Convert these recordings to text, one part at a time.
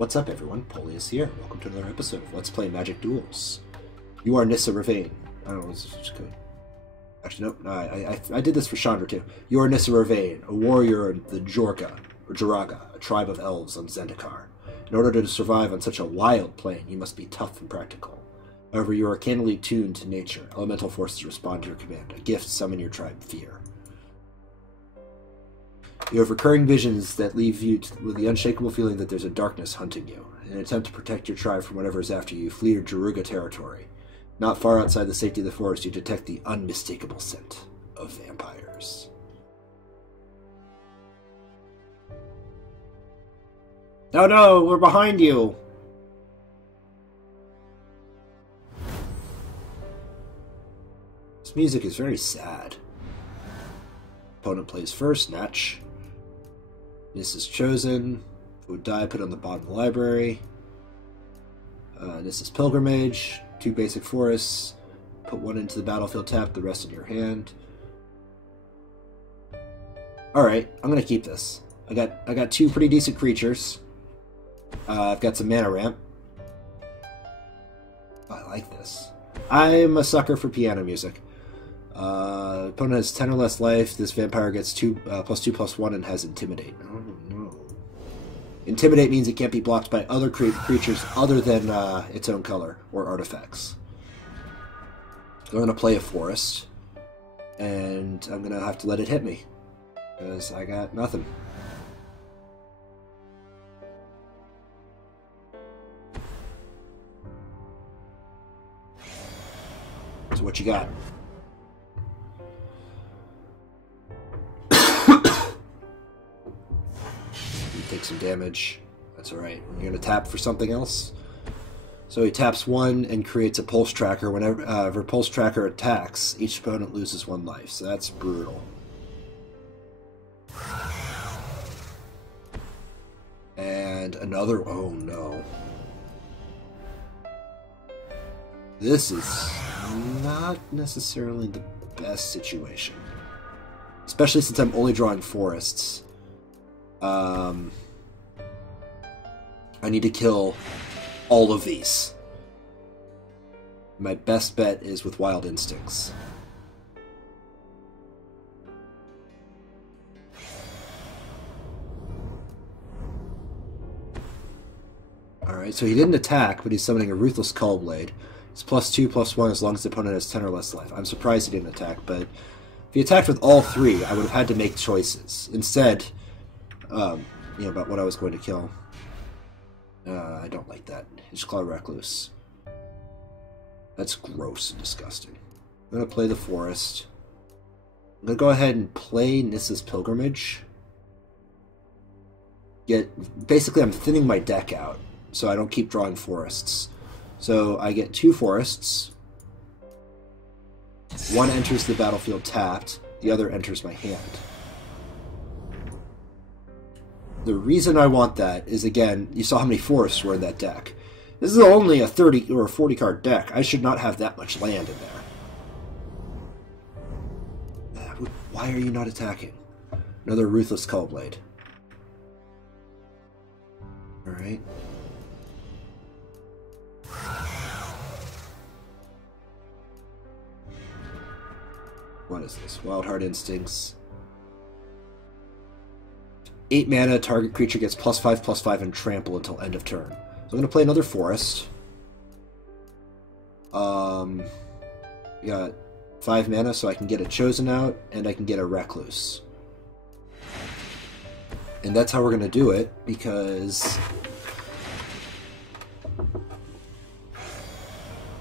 What's up, everyone? Polius here. Welcome to another episode of Let's Play Magic Duels. You are Nissa Ravane. I don't know, it's just good. Actually, nope. No, I did this for Chandra, too. You are Nissa Ravane, a warrior in the Joraga, a tribe of elves on Zendikar. In order to survive on such a wild plane, you must be tough and practical. However, you are cannily tuned to nature. Elemental forces respond to your command. A gift summon your tribe fear. You have recurring visions that leave you with the unshakable feeling that there's a darkness hunting you. In an attempt to protect your tribe from whatever is after you, flee your Joruga territory. Not far outside the safety of the forest, you detect the unmistakable scent of vampires. Oh no, we're behind you! This music is very sad. Opponent plays first, Natch. This is chosen. Would die, put on the bottom of the library. This is Pilgrimage. 2 basic forests. Put 1 into the battlefield, tap the rest in your hand. Alright, I'm gonna keep this. I got 2 pretty decent creatures. I've got some mana ramp. I like this. I'm a sucker for piano music. Opponent has 10 or less life. This vampire gets +2/+1 and has Intimidate. Oh no. Intimidate means it can't be blocked by other creatures other than its own color or artifacts. I'm going to play a forest, and I'm going to have to let it hit me, because I got nothing. So what you got? Take some damage. That's alright. You're going to tap for something else. So he taps 1 and creates a pulse tracker. Whenever pulse tracker attacks, each opponent loses 1 life. So that's brutal. And another... oh no. This is not necessarily the best situation. Especially since I'm only drawing forests. I need to kill all of these. My best bet is with Wild Instincts. Alright, so he didn't attack, but he's summoning a Ruthless Cullblade. It's +2/+1 as long as the opponent has 10 or less life. I'm surprised he didn't attack, but if he attacked with all 3, I would have had to make choices. Instead, about what I was going to kill. I don't like that. Hitchclaw Recluse. That's gross and disgusting. I'm going to play the forest. I'm going to go ahead and play Nissa's Pilgrimage. Basically, I'm thinning my deck out, so I don't keep drawing forests. So I get 2 forests. 1 enters the battlefield tapped. The other enters my hand. The reason I want that is, again, you saw how many forests were in that deck. This is only a 30 or a 40 card deck. I should not have that much land in there. Why are you not attacking? Another Ruthless Cullblade. Alright. What is this? Wild Heart Instincts. 8 mana, target creature gets +5/+5 and trample until end of turn. So I'm going to play another forest. We got 5 mana, so I can get a Chosen out, and I can get a Recluse. And that's how we're going to do it, because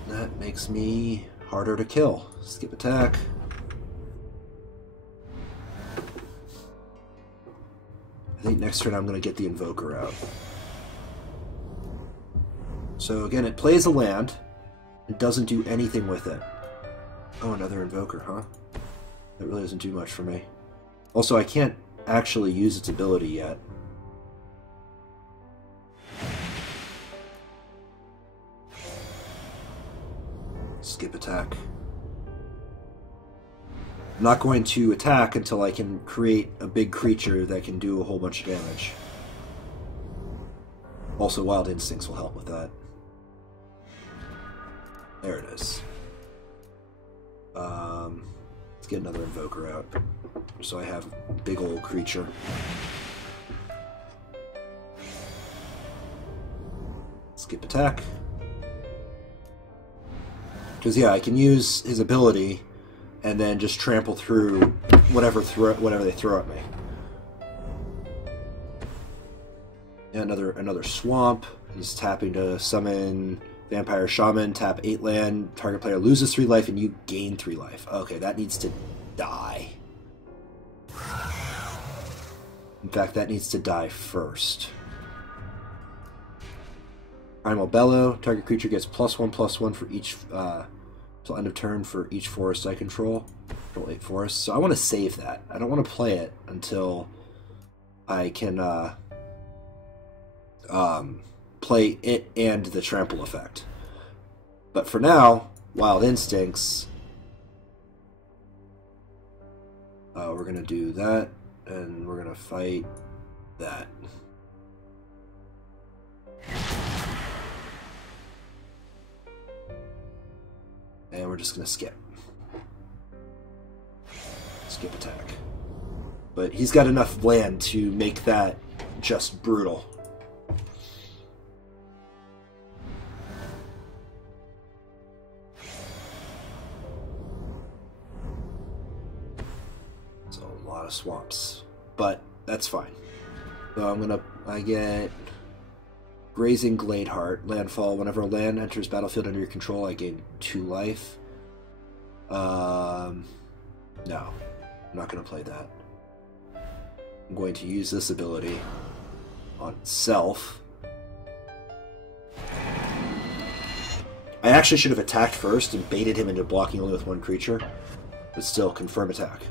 that makes me harder to kill. Skip attack. I think next turn I'm going to get the Invoker out. So again, it plays a land. It doesn't do anything with it. Oh, another Invoker, huh? That really doesn't do much for me. Also, I can't actually use its ability yet. Skip attack. I'm not going to attack until I can create a big creature that can do a whole bunch of damage. Also, Wild Instincts will help with that. There it is. Let's get another Invoker out. So I have a big old creature. Skip attack. Because, yeah, I can use his ability and then just trample through whatever they throw at me. Yeah, another swamp. He's tapping to summon Vampire Shaman, tap 8 land, target player loses 3 life and you gain 3 life. Okay, that needs to die. In fact, that needs to die first. Primal Bellow, target creature gets +1/+1 for each, till end of turn for each forest I control. Control 8 forests. So I want to save that. I don't want to play it until I can, play it and the trample effect. But for now, Wild Instincts, we're going to do that, and we're going to fight that. And we're just going to skip. Skip attack. But he's got enough land to make that just brutal. So a lot of swamps. But that's fine. So I get Grazing Gladeheart, landfall. Whenever a land enters battlefield under your control, I gain 2 life. No, I'm not going to play that. I'm going to use this ability on itself. I actually should have attacked first and baited him into blocking only with 1 creature, but still, confirm attack.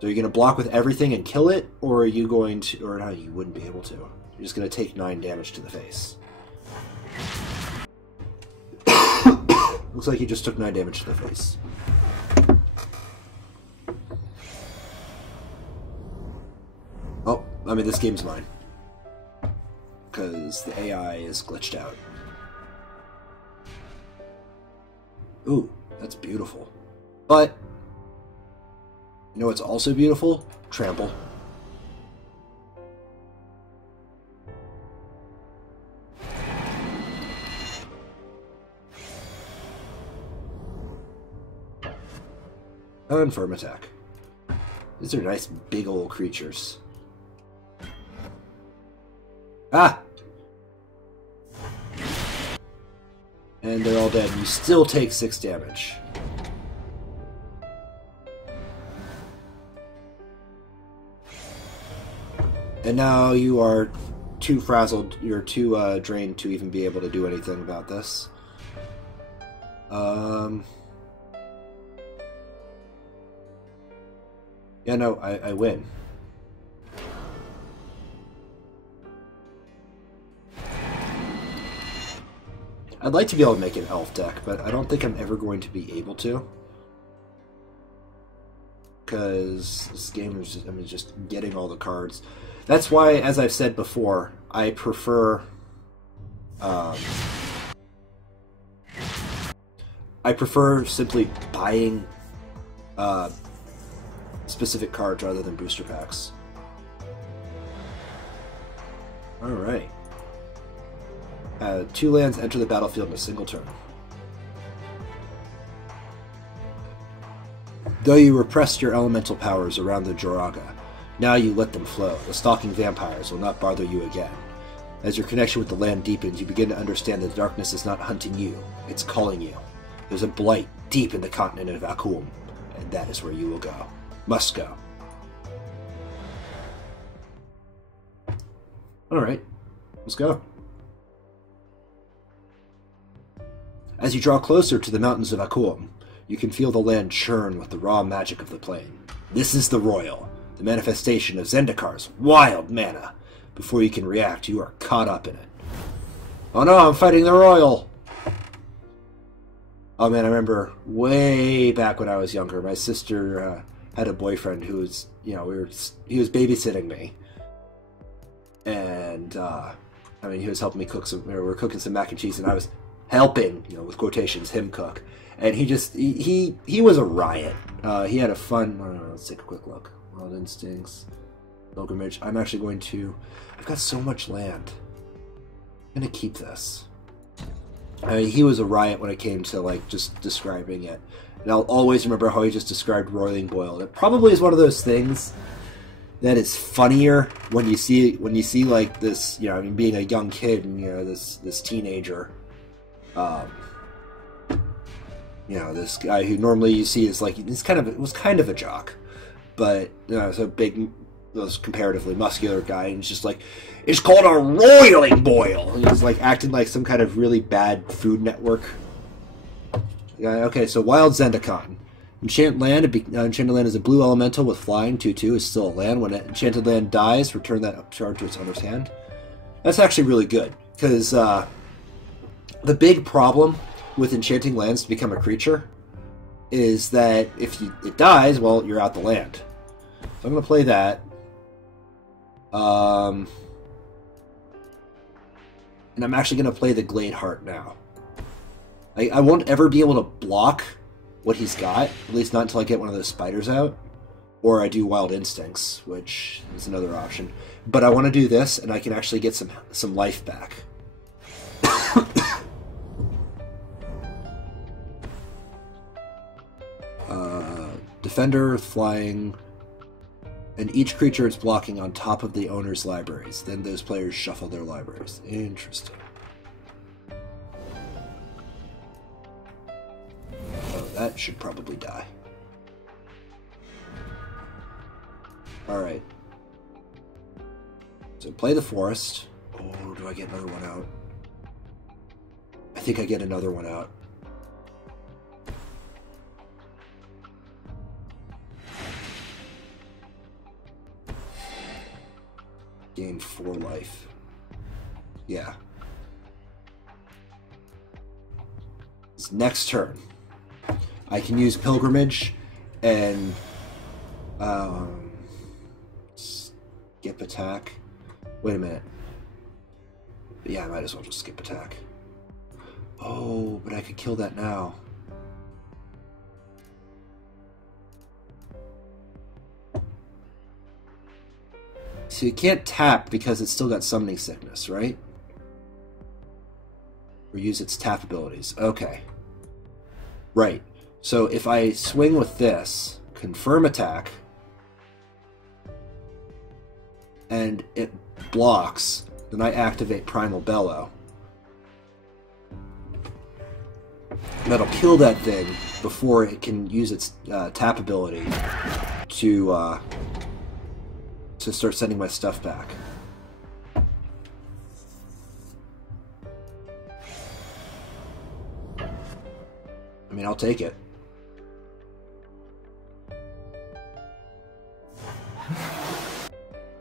So you're going to block with everything and kill it, or are you going to... Or no, you wouldn't be able to. You're just going to take 9 damage to the face. Looks like you just took 9 damage to the face. Oh, I mean, this game's mine. Because the AI is glitched out. Ooh, that's beautiful. But, you know what's also beautiful? Trample. Confirm attack. These are nice big old creatures. Ah! And they're all dead. You still take 6 damage. And now you are too frazzled, you're too drained to even be able to do anything about this. Yeah, no, I win. I'd like to be able to make an elf deck, but I don't think I'm ever going to be able to. Because this game is just, just getting all the cards. That's why, as I've said before, I prefer... I prefer simply buying specific cards rather than booster packs. Alright. 2 lands enter the battlefield in a single turn. Though you repressed your elemental powers around the Joraga, now you let them flow. The stalking vampires will not bother you again. As your connection with the land deepens, you begin to understand that the darkness is not hunting you, it's calling you. There's a blight deep in the continent of Akum, and that is where you will go. Must go. Alright, let's go. As you draw closer to the mountains of Akum, you can feel the land churn with the raw magic of the plane. This is the Royal, the manifestation of Zendikar's wild mana. Before you can react, you are caught up in it. Oh no, I'm fighting the Royal! Oh man, I remember way back when I was younger, my sister had a boyfriend who was, he was babysitting me. And I I mean, he was helping me cook we were cooking some mac and cheese, and I was helping, you know, with quotations, him cook. And he was a riot. He had a fun. I don't know, let's take a quick look. Wild Instincts, Pilgrimage. I'm actually going to. I've got so much land. I'm gonna keep this. I mean, he was a riot when it came to like just describing it. And I'll always remember how he just described Roiling Boil. It probably is one of those things that is funnier when you see like this, you know, I mean, being a young kid and, you know, this teenager, you know, this guy who normally you see is like, it was kind of a jock, but, you know, so big, was comparatively muscular guy, and he's just like, it's called a roiling boil. And he's like acting like some kind of really bad Food Network. Yeah, okay, so Wild Zendikon. Enchanted land is a blue elemental with flying. 2/2 is still a land. When an enchanted land dies, return that upcharge to its owner's hand. That's actually really good, because the big problem with enchanting lands to become a creature is that if it dies, well, you're out the land. So I'm going to play that. And I'm actually going to play the Glade Heart now. I won't ever be able to block what he's got, at least not until I get one of those spiders out. Or I do Wild Instincts, which is another option. But I want to do this, and I can actually get some life back. Defender, flying, and each creature is blocking on top of the owner's libraries. Then those players shuffle their libraries. Interesting. Oh, that should probably die. Alright. So play the forest. Oh, do I get another one out? I think I get another one out. Gain 4 life. Yeah. It's next turn. I can use Pilgrimage and skip attack. Wait a minute. Yeah, I might as well just skip attack. Oh, but I could kill that now. So you can't tap because it's still got Summoning Sickness, right? Or use its tap abilities. Okay. Right. So if I swing with this, confirm attack, and it blocks, then I activate Primal Bellow. That'll kill that thing before it can use its tap ability to start sending my stuff back. I mean, I'll take it.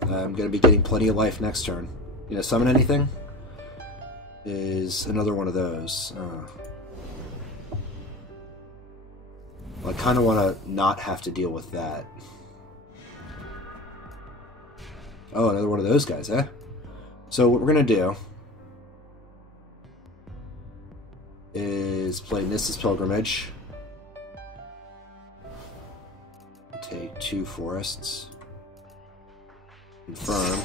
I'm going to be getting plenty of life next turn. You know, summon anything? Is another one of those. Well, I kind of want to not have to deal with that. Oh, another one of those guys, eh? So what we're going to do is play Nissa's Pilgrimage. Take 2 forests. Confirm.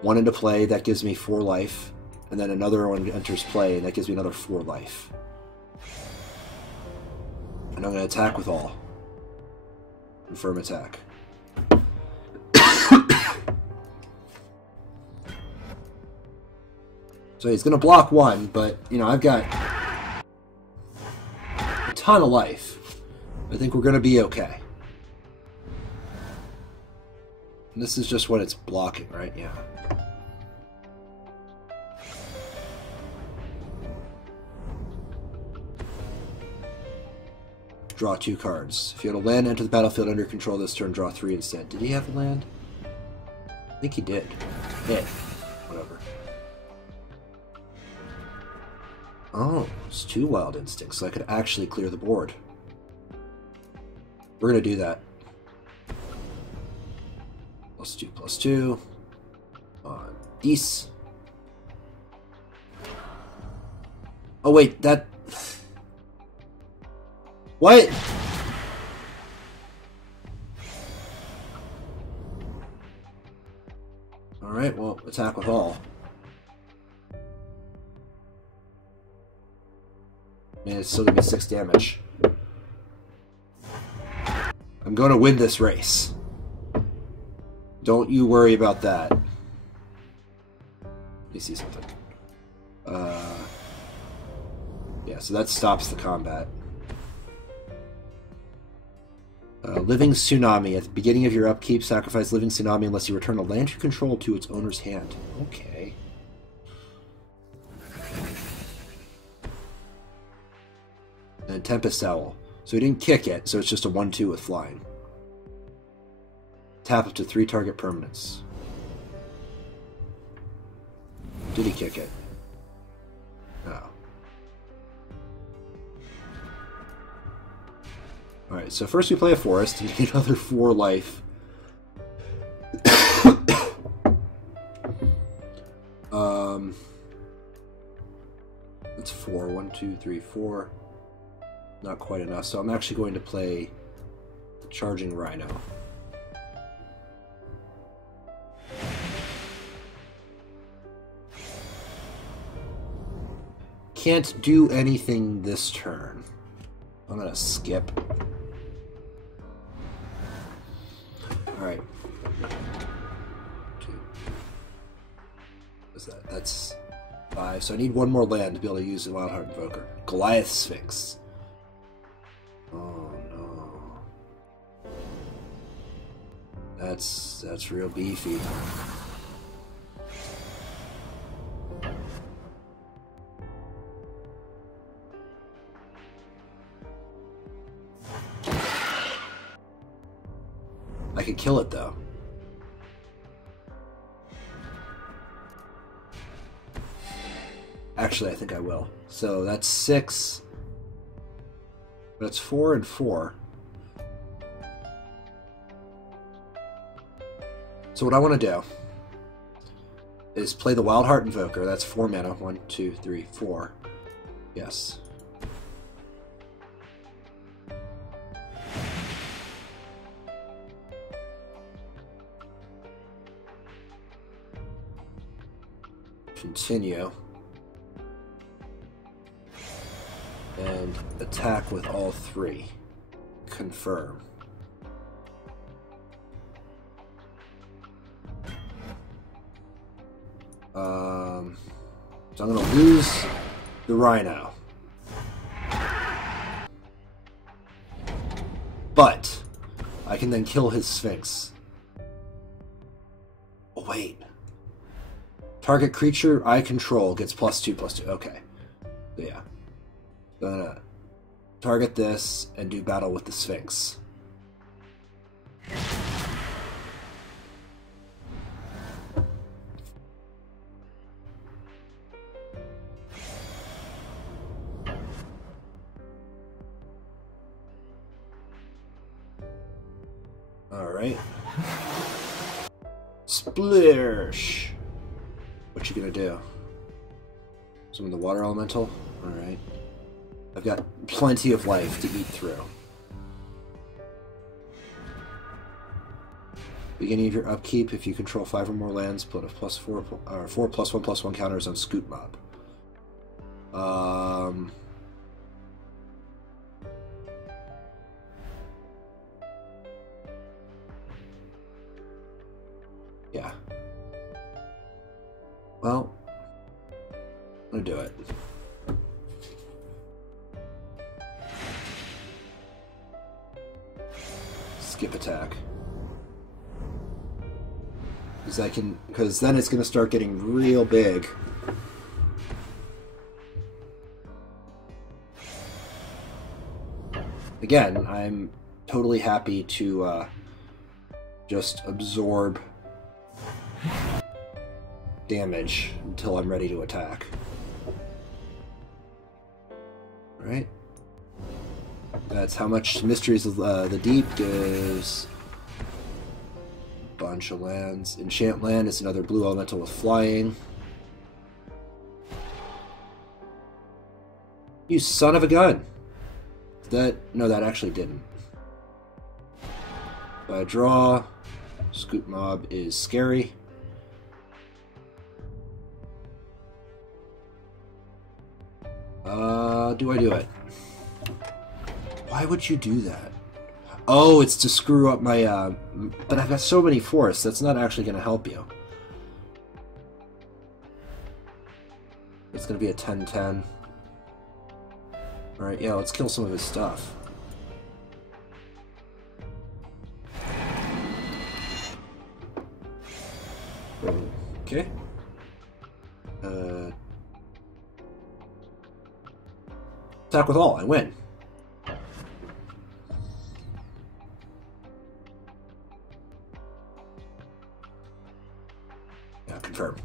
1 into play, that gives me 4 life. And then another one enters play, and that gives me another 4 life. And I'm going to attack with all. Confirm attack. So he's going to block 1, but, you know, I've got a ton of life. I think we're going to be okay. And this is just what it's blocking, right? Yeah. Draw 2 cards. If you had a land enter the battlefield under your control this turn, draw 3 instead. Did he have a land? I think he did. Yeah. Whatever. Oh, it's 2 Wild Instincts, so I could actually clear the board. We're going to do that. +2/+2. On Dees. Oh wait, that... What? Alright, well, attack with all. Man, it's still gonna be 6 damage. I'm gonna win this race. Don't you worry about that. Let me see something. Yeah, so that stops the combat. Living Tsunami. At the beginning of your upkeep, sacrifice Living Tsunami unless you return a land you control to its owner's hand. Okay. And Tempest Owl. So he didn't kick it, so it's just a 1-2 with flying. Tap up to 3 target permanents. Did he kick it? No. Alright, so first we play a forest and get another 4 life. That's 4. 1, 2, 3, 4. Not quite enough, so I'm actually going to play the Charging Rhino. Can't do anything this turn. I'm gonna skip. Alright. What's that? That's 5. So I need 1 more land to be able to use the Wild Heart Invoker. Goliath Sphinx. Oh no. That's real beefy. I could kill it though. Actually, I think I will. So that's 6. That's 4 and 4. So what I want to do is play the Wild Heart Invoker. That's 4 mana. 1, 2, 3, 4. Yes. Continue. And attack with all 3. Confirm. So I'm going to lose the Rhino. But I can then kill his Sphinx. Oh, wait. Target creature I control gets +2/+2. Okay. So yeah. So I'm gonna target this and do battle with the Sphinx. Alright. Splish! What you gonna do? Summon the water elemental? Alright. I've got plenty of life to eat through. Beginning of your upkeep, if you control 5 or more lands, put a +4 or 4 +1/+1 counters on Scoot Mob. Yeah. Well, I'm gonna do it. Skip attack. Because then it's gonna start getting real big. Again, I'm totally happy to just absorb damage until I'm ready to attack. Alright. That's how much Mysteries of the Deep gives. Bunch of lands. Enchant Land is another blue elemental with flying. You son of a gun! No, that actually didn't. By draw, Scoop Mob is scary. Do I do it? Why would you do that? Oh, it's to screw up my, but I've got so many forests, that's not actually going to help you. It's going to be a 10-10. Alright, yeah, let's kill some of his stuff. Okay. Attack with all, I win. Yeah, confirm.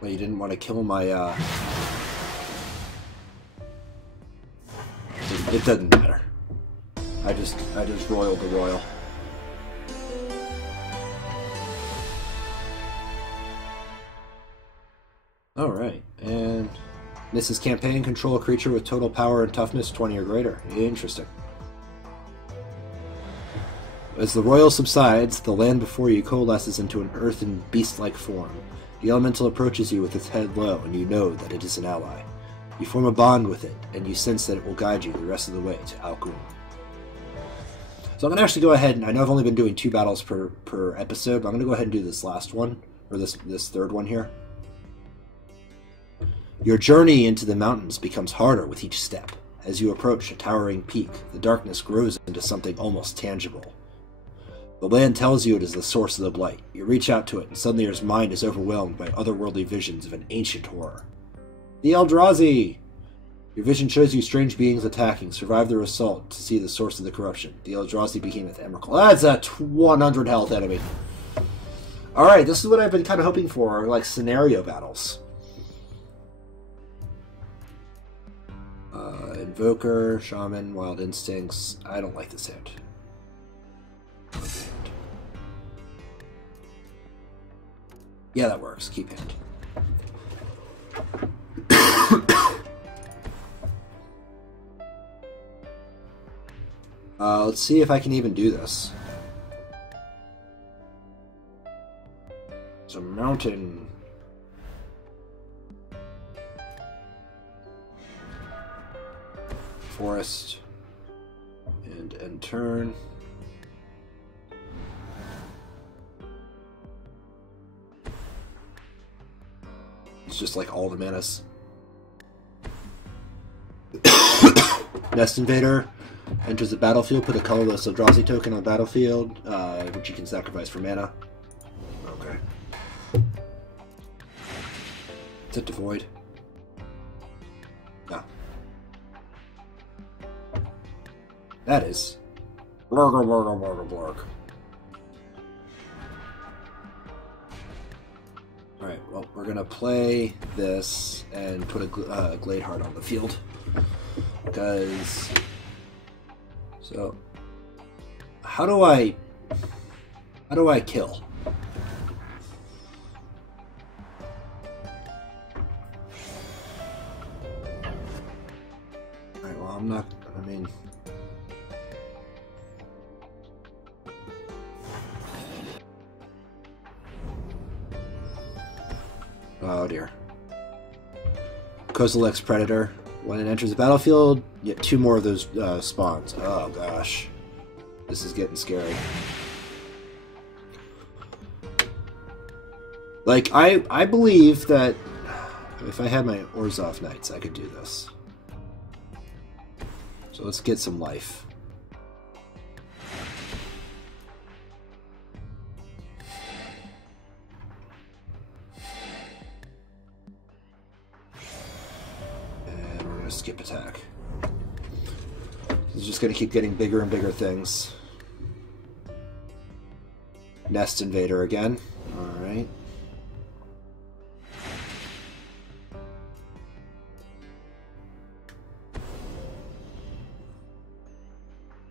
Well, you didn't want to kill my, It doesn't matter. I just roiled the royal. Alright, and this is campaign. Control a creature with total power and toughness 20 or greater. Interesting. As the royal subsides, the land before you coalesces into an earthen beast-like form. The elemental approaches you with its head low, and you know that it is an ally. You form a bond with it, and you sense that it will guide you the rest of the way to Alkun. So I'm going to actually go ahead, and I know I've only been doing 2 battles per episode, but I'm going to go ahead and do this last one, or this third one here. Your journey into the mountains becomes harder with each step. As you approach a towering peak, the darkness grows into something almost tangible. The land tells you it is the source of the blight. You reach out to it, and suddenly your mind is overwhelmed by otherworldly visions of an ancient horror. The Eldrazi! Your vision shows you strange beings attacking. Survive the assault to see the source of the corruption. The Eldrazi behemoth Emrakul. That's a 100 health enemy. Alright, this is what I've been kind of hoping for, like scenario battles. Invoker, Shaman, Wild Instincts. I don't like this hand. Yeah, that works. Keep hand. Let's see if I can even do this. It's a mountain. Forest. And end turn. It's just like all the manas. Nest Invader enters the battlefield. Put a colorless Eldrazi token on the battlefield, which you can sacrifice for mana. Okay. Is it devoid? No. That is. Blurg, blurg, blurg, blurg. Alright, well, we're gonna play this and put a Gladeheart on the field. Because... So... How do I kill? Alright, well, I'm not... I mean... Oh dear. Kozilek's Predator. When it enters the battlefield, you get 2 more of those spawns. Oh gosh. This is getting scary. Like, I believe that if I had my Orzhov Knights, I could do this. So let's get some life. Skip attack. It's just going to keep getting bigger and bigger things. Nest Invader again. Alright.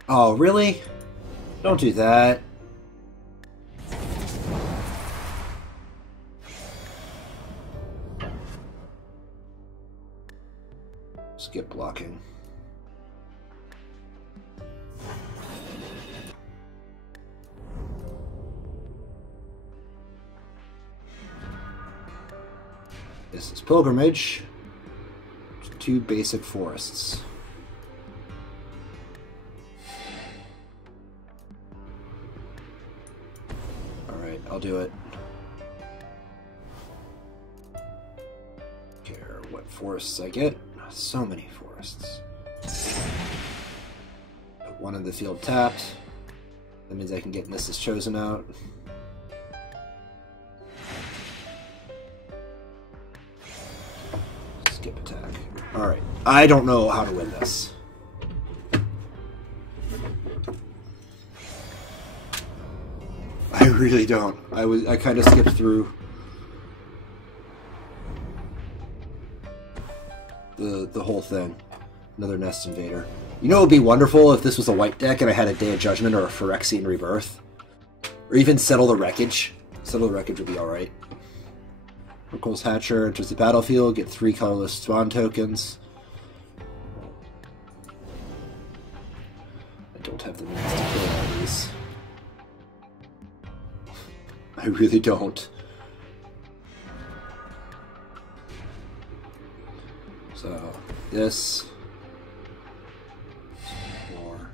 Oh, really? Don't do that. Skip blocking. This is Pilgrimage. 2 basic forests. Alright, I'll do it. Care what forests I get. So many forests. Put 1 in the field tapped. That means I can get Mrs. Chosen out. Skip attack. Alright, I don't know how to win this. I really don't. I kind of skipped through the whole thing. Another Nest Invader. You know, it would be wonderful if this was a white deck and I had a Day of Judgment or a Phyrexian Rebirth. Or even Settle the Wreckage. Settle the Wreckage would be alright. Oracle's Hatcher enters the battlefield, get 3 colorless spawn tokens. I don't have the means to kill all these. I really don't. So, this. More.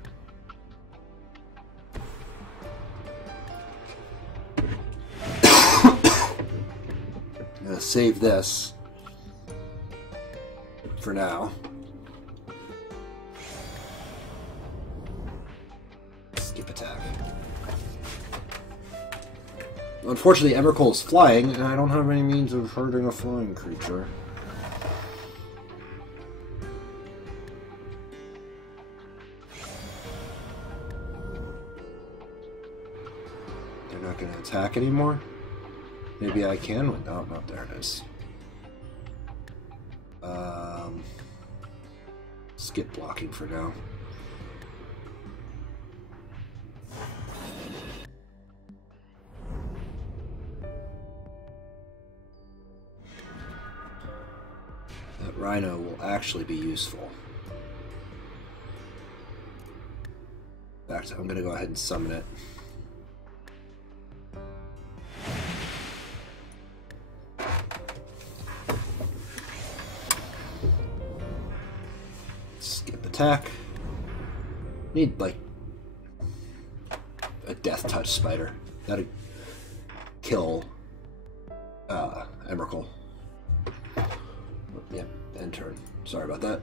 I'm gonna save this for now. Skip attack. Unfortunately, Emrakul is flying, and I don't have any means of hurting a flying creature. They're not going to attack anymore? Maybe I can win. Oh, no, there it is. Skip blocking for now. That Rhino will actually be useful. In fact, I'm going to go ahead and summon it. Skip attack. Need, like, a Death Touch Spider. That'd kill Emrakul. Yep, end turn. Sorry about that.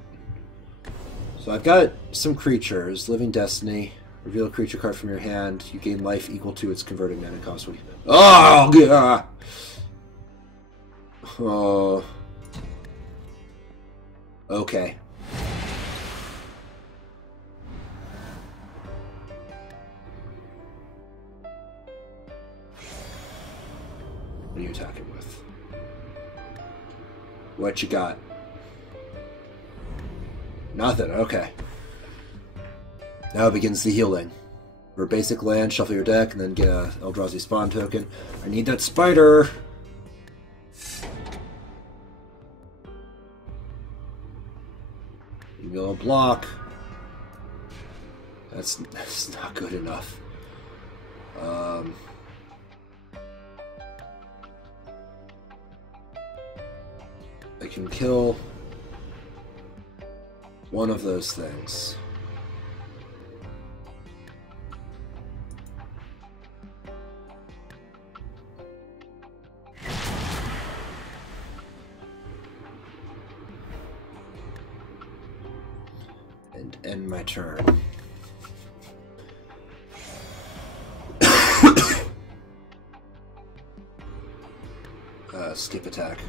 So I've got some creatures. Living Destiny. Reveal a creature card from your hand. You gain life equal to its converting mana cost. Oh, yeah! Oh. Okay. What are you attacking with? What you got? Nothing, okay. Now begins the healing. For basic land, shuffle your deck, and then get a Eldrazi spawn token. I need that spider! You go block. That's not good enough. I can kill one of those things. And end my turn. Skip attack.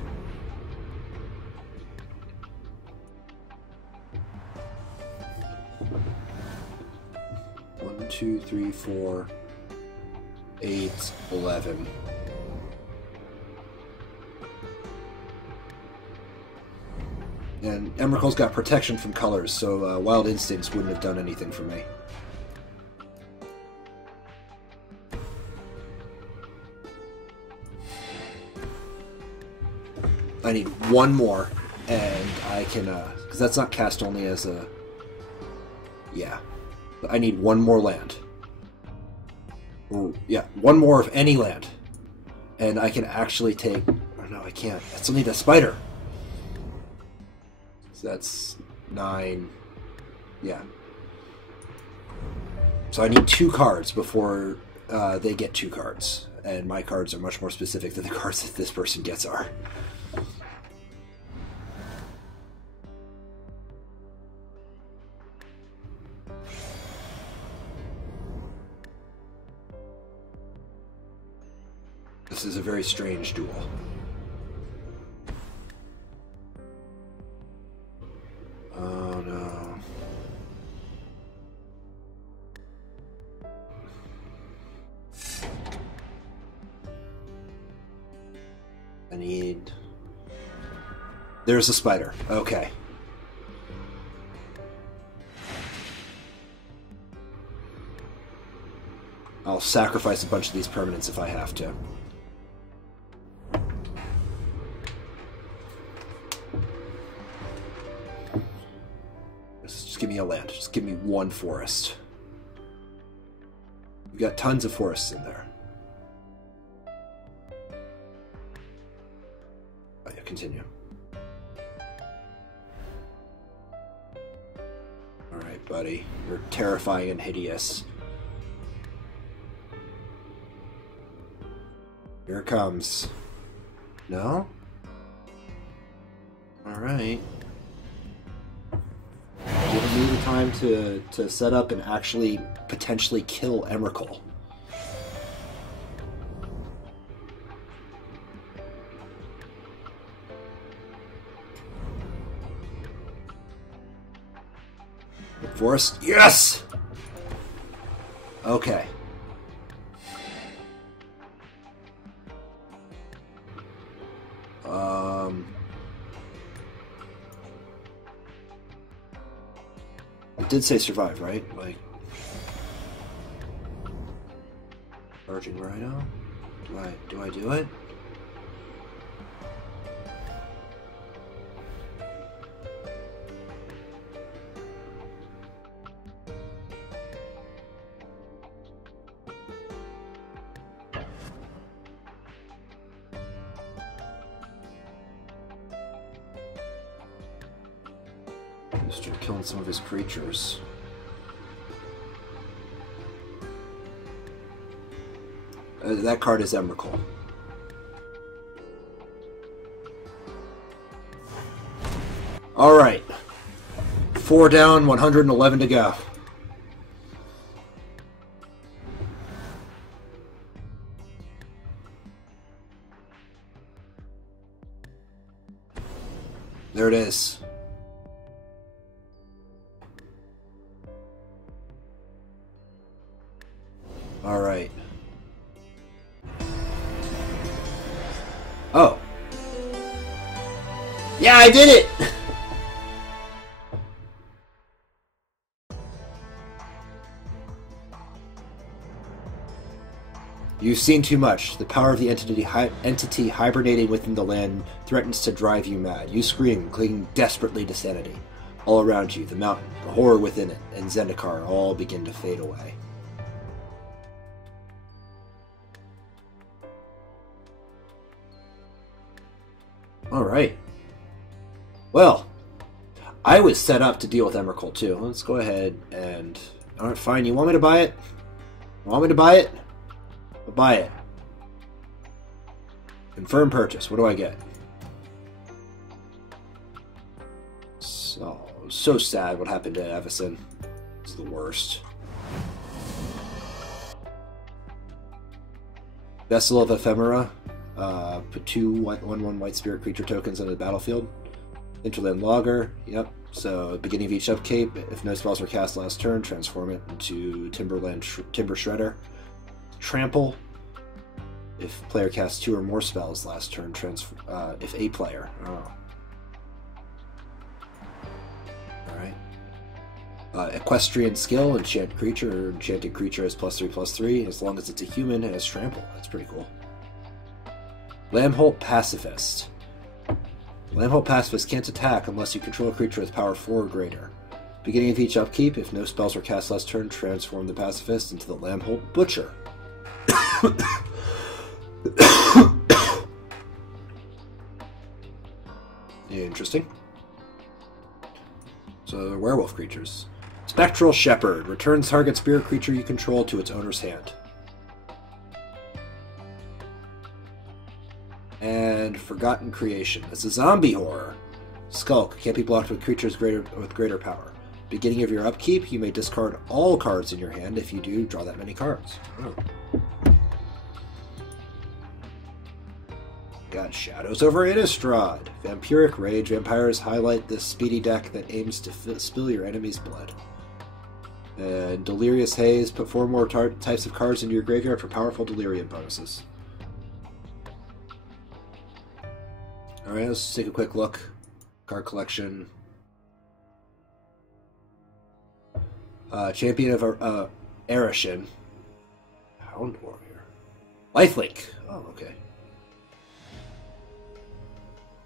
1, 2, 3, 4, 8, 11. And Emrakul's got protection from colors, so Wild Instincts wouldn't have done anything for me. I need one more, and I can Because that's not cast only as a... Yeah. But I need one more land. Or, yeah, one more of any land. And I can actually take... Oh, no, I can't. I still need that spider. So that's 9... Yeah. So I need 2 cards before they get 2 cards. And my cards are much more specific than the cards that this person gets are. This is a very strange duel. Oh no. I need... There's a spider. Okay. I'll sacrifice a bunch of these permanents if I have to. Just give me a land. Just give me one forest. We've got tons of forests in there. Oh, yeah, continue. Alright, buddy. You're terrifying and hideous. Here it comes. No? Alright. Giving me the time to set up and actually potentially kill Emrakul. Forest? Yes! Okay. It did say survive, right? Like... Charging Rhino? Do I do it? Start killing some of his creatures. That card is Emrakul. Alright. 4 down, 111 to go. There it is. Alright. Oh. Yeah, I did it! You've seen too much. The power of the entity hibernating within the land threatens to drive you mad. You scream, clinging desperately to sanity. All around you, the mountain, the horror within it, and Zendikar all begin to fade away. Alright. Well, I was set up to deal with Emrakul too. Let's go ahead and... Alright, fine. You want me to buy it? Want me to buy it? I'll buy it. Confirm purchase. What do I get? So sad what happened to Evison. It's the worst. Vessel of Ephemera. Put 2 1/1 white spirit creature tokens on the battlefield. Interland Logger. Yep. So, beginning of each upkeep, if no spells were cast last turn, transform it into Timber Shredder. Trample. If player casts 2 or more spells last turn, if a player. Oh. Alright. Equestrian Skill, enchanted creature, or enchanted creature has +3/+3, as long as it's a human, it has trample. That's pretty cool. Lambholt Pacifist. Lambholt pacifists can't attack unless you control a creature with power 4 or greater. Beginning of each upkeep, if no spells are cast last turn, transform the pacifist into the Lambholt Butcher. Interesting. So, werewolf creatures. Spectral Shepherd. Returns target spirit creature you control to its owner's hand. And Forgotten Creation. It's a zombie horror. Skulk. Can't be blocked with creatures with greater power. Beginning of your upkeep, you may discard all cards in your hand. If you do, draw that many cards. Oh. Got Shadows over Innistrad. Vampiric Rage. Vampires highlight this speedy deck that aims to spill your enemy's blood. And Delirious Haze. Put 4 more types of cards into your graveyard for powerful Delirium bonuses. Alright, let's take a quick look. Card collection. Champion of Arishin. Hound Warrior. Lifelink. Oh, okay.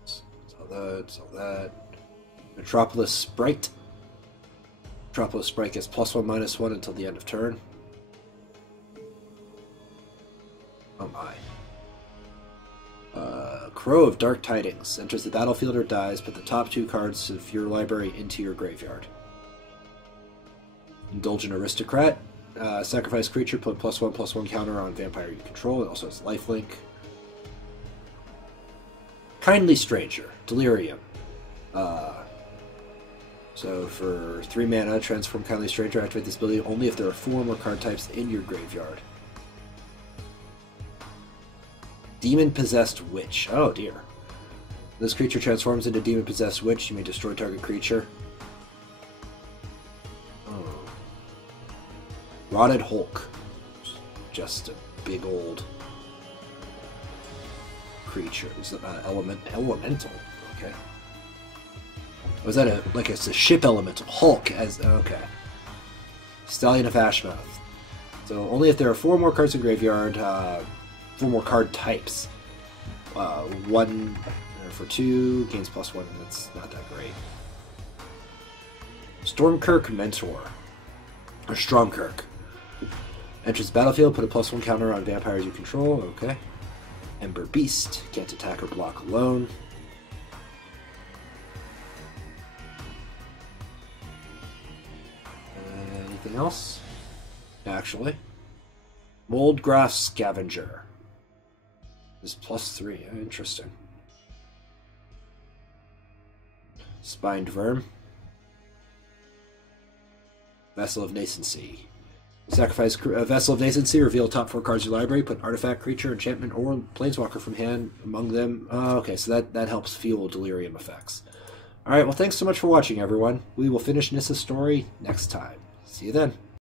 Saw that. Metropolis Sprite. Metropolis Sprite gets +1/-1 until the end of turn. Oh my. Crow of Dark Tidings. Enters the battlefield or dies, put the top 2 cards of your library into your graveyard. Indulgent Aristocrat. Sacrifice creature, put +1/+1 counter on vampire you control. It also has lifelink. Kindly Stranger. Delirium. So for 3 mana, transform Kindly Stranger, activate this ability only if there are 4 more card types in your graveyard. Demon-Possessed Witch. Oh dear. This creature transforms into Demon-Possessed Witch. You may destroy target creature. Oh. Rotted Hulk. Just a big old creature. It's elemental. Okay. Was that it's a ship elemental? Hulk as okay. Stallion of Ashmouth. So only if there are 4 more cards in graveyard, 4 more card types. 1 for 2 gains +1, and that's not that great. Stormkirk Mentor. Or Stromkirk. Enters the battlefield, put a +1 counter on vampires you control. Okay. Ember Beast. Can't attack or block alone. Anything else? Actually. Moldgrass Scavenger. Is +3. Interesting. Spined Verm. Vessel of Nascency. Sacrifice a Vessel of Nascency, reveal top 4 cards of your library, put an artifact, creature, enchantment, or planeswalker from hand among them. Okay, so that helps fuel delirium effects. Alright, well thanks so much for watching, everyone. We will finish Nissa's story next time. See you then.